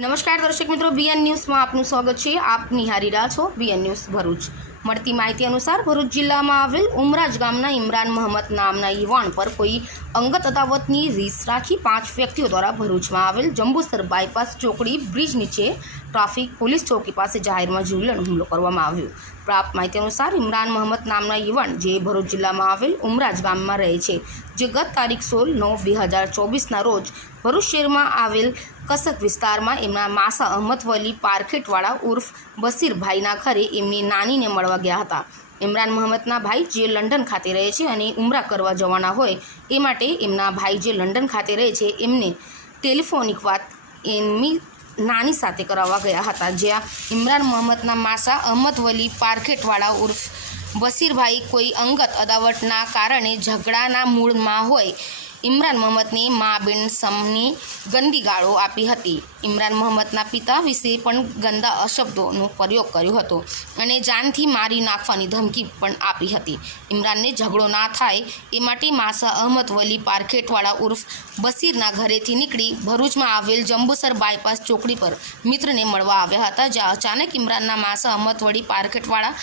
નમસ્કાર દર્શક મિત્રો બીએન ન્યૂઝમાં આપનું સ્વાગત છે. આપ નિહારી રહ્યા છો બીએન ન્યૂઝ ભરૂચ. મળતી માહિતી અનુસાર ભરૂચ જિલ્લામાં આવેલ ઉમરાજ ગામના ઇમરાન મહમદ નામના યુવાન પર કોઈ અંગત અદાવતની રીસ રાખી પાંચ વ્યક્તિઓ દ્વારા ભરૂચમાં આવેલ જંબુસર બાયપાસ ચોકડી બ્રિજ નીચે ટ્રાફિક પોલીસ ચોકી પાસે જાહેરમાં જીવલેણ હુમલો કરવામાં આવ્યો. પ્રાપ્ત માહિતી અનુસાર ઇમરાન મહમદ નામના યુવાન જે ભરૂચ જિલ્લામાં આવેલ ઉમરાજ ગામમાં રહે છે, જે ગત તારીખ સોળ નવ બે હજાર ચોવીસના રોજ ભરૂચ શહેરમાં આવેલ કસક વિસ્તારમાં એમના માસા અહમદ વલી પારખેટવાળા ઉર્ફ બસીરભાઈના ઘરે એમની નાનીને મળવા ગયા હતા. ઇમરાન મહમ્મદના ભાઈ જે લંડન ખાતે રહે છે અને ઉમરા કરવા જવાના હોય, એ માટે એમના ભાઈ જે લંડન ખાતે રહે છે, એમને ટેલિફોનિક વાત એમની નાની સાથે કરાવવા ગયા હતા. જ્યાં ઇમરાન મહમ્મદના માસા અહમદ વલી પારખેટવાળા ઉર્ફ બસીરભાઈ કોઈ અંગત અદાવટના કારણે ઝઘડાના મૂળમાં હોય ઇમરાન મોહમ્મદને મા બેન સમની ગંદી ગાળો આપી હતી. ઇમરાન મોહમ્મદના પિતા વિશે પણ ગંદા અશબ્દોનો પ્રયોગ કર્યો હતો અને જાનથી મારી નાખવાની ધમકી પણ આપી હતી. ઇમરાનને ઝઘડો ના થાય એ માટે માસા અહમદ વલી પારખેટવાળા ઉર્ફ બસીરના ઘરેથી નીકળી ભરૂચમાં આવેલ જંબુસર બાયપાસ ચોકડી પર મિત્રને મળવા આવ્યા હતા, જ્યાં અચાનક ઇમરાનના માસા અહમદ વળી પારખેટવાળા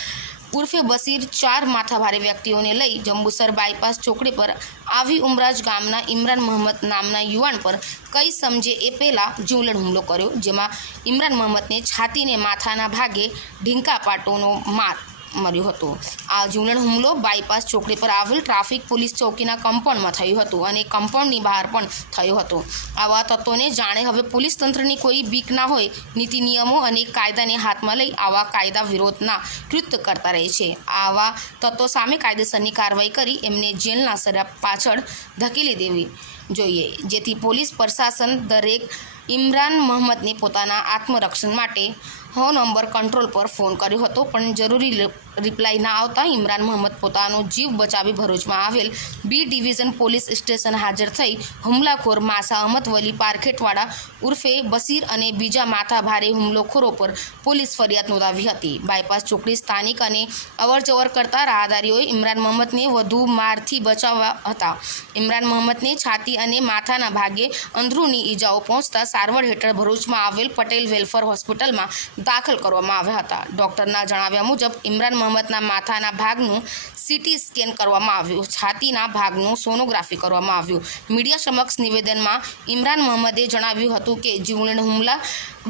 ઉર્ફે બસીર ચાર માથાભારે વ્યક્તિઓને લઈ જંબુસર બાયપાસ ચોકડી પર આવી ઉમરાજ ગામના ઇમરાન મહમ્મદ નામના યુવાન પર કઈ સમજે એ પહેલાં જીવલેણ હુમલો કર્યો, જેમાં ઇમરાન મહમ્મદને છાતીને માથાના ભાગે ઢીંકા પાટોનો માર મર્યો હતું. આ જીવલેણ હુમલો બાયપાસ ચોકડી પર આવેલ ટ્રાફિક પોલીસ ચોકીના કમ્પાઉન્ડમાં થયું હતું અને કમ્પાઉન્ડની બહાર પણ થયો હતો. આવા તત્વોને જાણે હવે પોલીસ તંત્રની કોઈ બીક ના હોય, નીતિ નિયમો અને કાયદાને હાથમાં લઈ આવા કાયદા વિરોધના કૃત્ય કરતા રહે છે. આવા તત્વો સામે કાયદેસરની કાર્યવાહી કરી એમને જેલના સરા પાછળ ધકેલી દેવી. જોઈએ. જેથી પોલીસ પ્રશાસન દરેક ઇમરાન મહમ્મદને પોતાના આત્મરક્ષણ માટે હો નંબર કંટ્રોલ પર ફોન કર્યો હતો. પણ જરૂરી રિપ્લાય ના આવતા ઇમરાન મહમ્મદ પોતાનો જીવ બચાવી ભરૂચમાં આવેલ બી ડિવિઝન પોલીસ સ્ટેશન હાજર થઈ હુમલાખોર માસા અહમદ વલી પારખેટવાળા ઉર્ફે બસીર અને બીજા માથાભારે હુમલોખોરો પર પોલીસ ફરિયાદ નોંધાવી હતી. બાયપાસ ચોકડી સ્થાનિક અને અવરજવર કરતા રાહદારીઓએ ઇમરાન મહમ્મદને વધુ મારથી બચાવવા હતા. ઇમરાન મહમ્મદને છાતી અને માથાના ભાગે અંદરૂની ઈજાઓ પહોંચતા સારવાર હેઠળ ભરૂચમાં આવેલ પટેલ વેલફેર હોસ્પિટલમાં દાખલ કરવામાં આવ્યા હતા. ડોક્ટરના જણાવ્યા મુજબ, ઇમરાન મહમ્મદના માથાના ભાગનું સીટી સ્કેન કરવામાં આવ્યું, છાતીના ભાગનું સોનોગ્રાફી કરવામાં આવ્યું. મીડિયા સમક્ષ નિવેદનમાં ઇમરાન મોહમ્મદે જણાવ્યું હતું કે, જીવલેણ હુમલા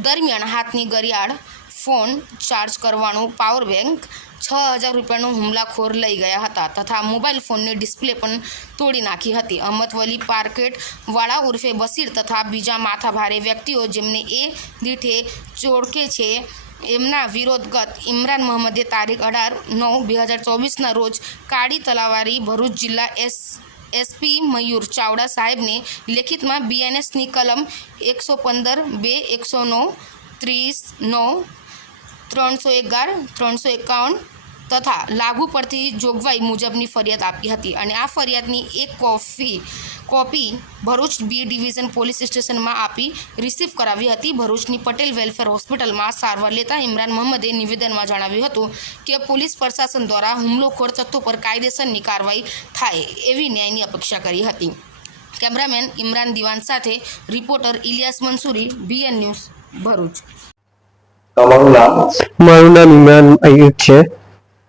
દરમિયાન હાથની ગરિયાળ ફોન ચાર્જ કરવાનું પાવર બેંક છ હજાર રૂપિયાનું હુમલાખોર લઈ ગયા હતા તથા મોબાઈલ ફોનની ડિસ્પ્લે પણ તોડી નાખી હતી. અહમદવલી પાર્કેટ વાળા ઉર્ફે બસીર તથા બીજા માથાભારે વ્યક્તિઓ જેમને એ દીઠે ચોળકે છે એમના વિરોધગત ઇમરાન મોહમ્મદે તારીખ અઢાર નવ બે હજાર ચોવીસના રોજ કાળી તલાવારી ભરૂચ જિલ્લા એસ, એસપી મયુર ચાવડા સાહેબને લેખિતમાં બીએનએસની કલમ એકસો પંદર બે એકસો નવ ત્રીસ નવ ત્રણસો એગાર ત્રણસો એકાવન તથા લાગુ પડતી જોગવાઈ મુજબની ફરિયાદ આપી હતી અને આ ફરિયાદની એક copy copy Bharuch B division police સ્ટેશનમાં આપી રિસીવ કરાવી હતી. ભરૂચની પટેલ વેલફેર હોસ્પિટલમાં સારવાર લેતા ઇમરાન મોહમ્મદે નિવેદનમાં જણાવ્યું હતું કે પોલીસ પ્રશાસન દ્વારા હુમલોખોર તત્વો પર કાયદેસરની કાર્યવાહી થાય એવી ન્યાયની અપેક્ષા કરી હતી. કેમેરામેન ઇમરાન દિવાન સાથે reporter Ilyas Mansuri BN news Bharuch. તમારું નામ? મારું નામ ઇમરાન અયુબ છે.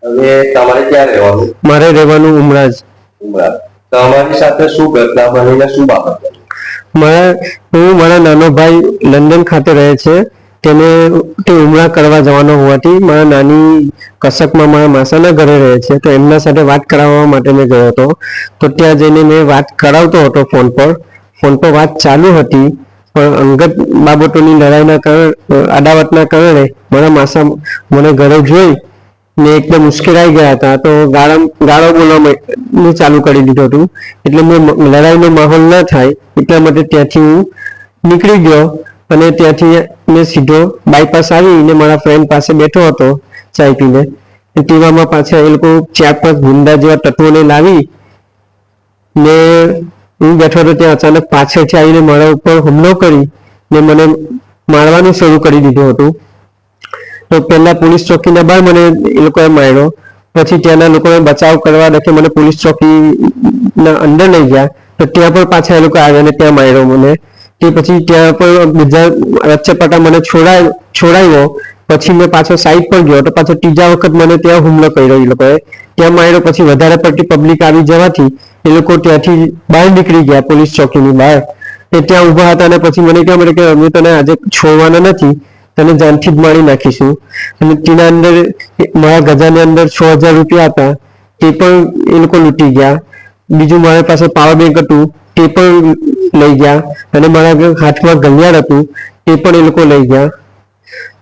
અને તમારે ક્યાં રહેવાનું? મારે રહેવાનું ઉમરાજ. ઉમરા તમારી સાથે શું ઘટના બનીને શું બાબત મારા હું મારા નાનો ભાઈ લંડન ખાતે રહે છે. તેને તે ઉમરા કરવા જવાનો હોવાથી મારા નાની કસકમાં મારા માસાના ઘરે રહે છે. તો એમના સાથે વાત કરાવવા માટે મેં ગયો હતો. તો ત્યાં જઈને મેં વાત કરાવતો હતો ફોન પર. ફોન પર વાત ચાલુ હતી. પણ અંગત બાબતોની લડાઈના કારણે અદાવતના કારણે મારા માસા મને ઘરે જોઈ ને એકદમ મુશ્કેલાઈ ગયા હતા. તો ગાળો ગાળો બોલવાનું ચાલુ કરી દીધું હતું. એટલે મેં, લડાઈનો માહોલ ન થાય એટલા માટે ત્યાંથી હું નીકળી ગયો અને ત્યાંથી મેં સીધો બાયપાસ આવીને મારા ફ્રેન્ડ પાસે બેઠો હતો ચાય પીને. તેવામાં પાછા એ લોકો ચાર, પાંચ ગુંડા જેવા તત્વોને લાવી ને હું બેઠો હતો ત્યાં અચાનક પાછળથી આવીને મારા ઉપર હુમલો કરી ને મને મારવાનું શરૂ કરી દીધું હતું. તો પહેલા પોલીસ ચોકીના બહાર મને એ લોકોએ માર્યો. પછી ત્યાંના લોકોએ બચાવ કરવા ડખે મને પોલીસ ચોકી ના અંદર લઈ ગયા. તો ત્યાં પણ પાછા એ લોકો આવ્યા અને ત્યાં માર્યો મને. તે પછી ત્યાં પણ બીજા વચ્ચે પટા મને છોડાય, છોડાયો. પછી મેં પાછો સાઈડ પર ગયો તો પાછો ત્રીજા વખત મને ત્યાં હુમલો કર્યો એ લોકોએ. ત્યાં માર્યો, પછી વધારે પડતી પબ્લિક આવી જવાથી એ લોકો ત્યાંથી બહાર નીકળી ગયા પોલીસ ચોકીની બહાર. ત્યાં ઊભા હતા અને પછી મને કહેવા મળે કે અમે તને આજે છોડવાના નથી. તને જાનથી જ મારી નાખીશું. અને તેના અંદર મારા ગજાની અંદર છ હજાર રૂપિયા હતા તે પણ એ લોકો લૂંટી ગયા. બીજું મારી પાસે પાવર બેંક હતું, તે પણ લઈ ગયા. અને મારા હાથમાં ઘડિયાળ હતું, તે પણ એ લોકો લઈ ગયા.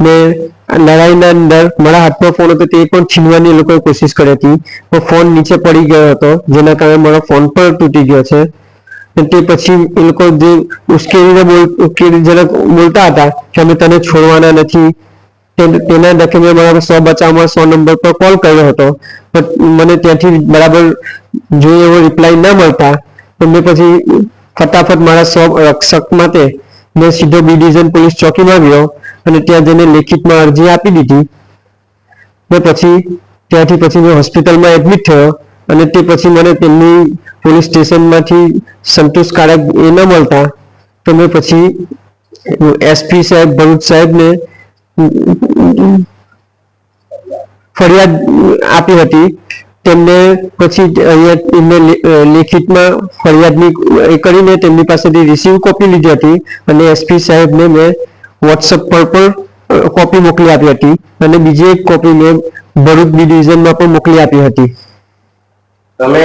ને લડાઈના અંદર મારા હાથમાં ફોન હતો, તે પણ છીનવાની એ લોકોએ કોશિશ કરી હતી. પણ ફોન નીચે પડી ગયો હતો, જેના કારણે મારો ફોન પણ તૂટી ગયો છે. અને તે પછી એ લોકો જે ઉશ્કેરીને ઉશ્કેરીજનક બોલતા હતા કે અમે તને છોડવાના નથી. તેના દખે મેં મારા સો બચાવમાં સો નંબર પર કોલ કર્યો હતો. પણ મને ત્યાંથી બરાબર જોઈએ એવો રિપ્લાય ના મળતા, તો મેં પછી ફટાફટ મારા સો રક્ષક માટે મેં સીધો બી ડિવિઝન પોલીસ ચોકીમાં ગયો અને ત્યાં જઈને લેખિતમાં અરજી આપી દીધી. ને પછી, ત્યાંથી પછી મેં હોસ્પિટલમાં એડમિટ થયો અને તે પછી મને તેમની પોલીસ સ્ટેશનમાંથી સંતોષકારક એ ન મળતા, તો મેં પછી એસપી સાહેબ, ભરૂચ સાહેબને ફરિયાદ આપી હતી. તેમને પછી અહીંયા એમને લેખિતમાં ફરિયાદની કરીને તેમની પાસેથી રિસીવ કોપી લીધી હતી અને એસપી સાહેબને મેં વોટ્સઅપ પર પણ કોપી મોકલી આપી હતી અને બીજી એક કોપી મેં ભરૂચ ડિવિઝનમાં પણ મોકલી આપી હતી. તમે